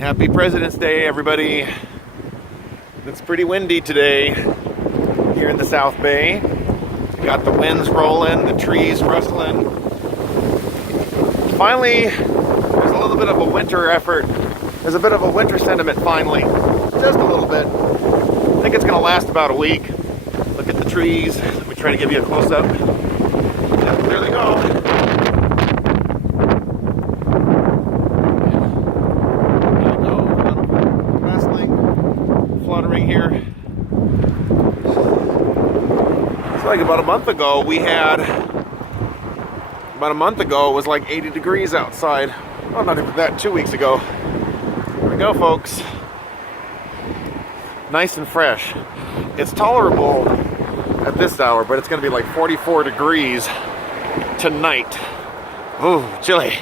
Happy President's Day, everybody. It's pretty windy today here in the South Bay. Got the winds rolling, the trees rustling. Finally, there's a little bit of a winter effort. There's a bit of a winter sentiment finally. Just a little bit. I think it's going to last about a week. Look at the trees. Let me try to give you a close-up. Yep, there they go. Fluttering here. It's like about a month ago it was like 80 degrees outside. Oh, not even that, 2 weeks ago. Here we go, folks. Nice and fresh. It's tolerable at this hour, but it's going to be like 44 degrees tonight. Ooh, chilly.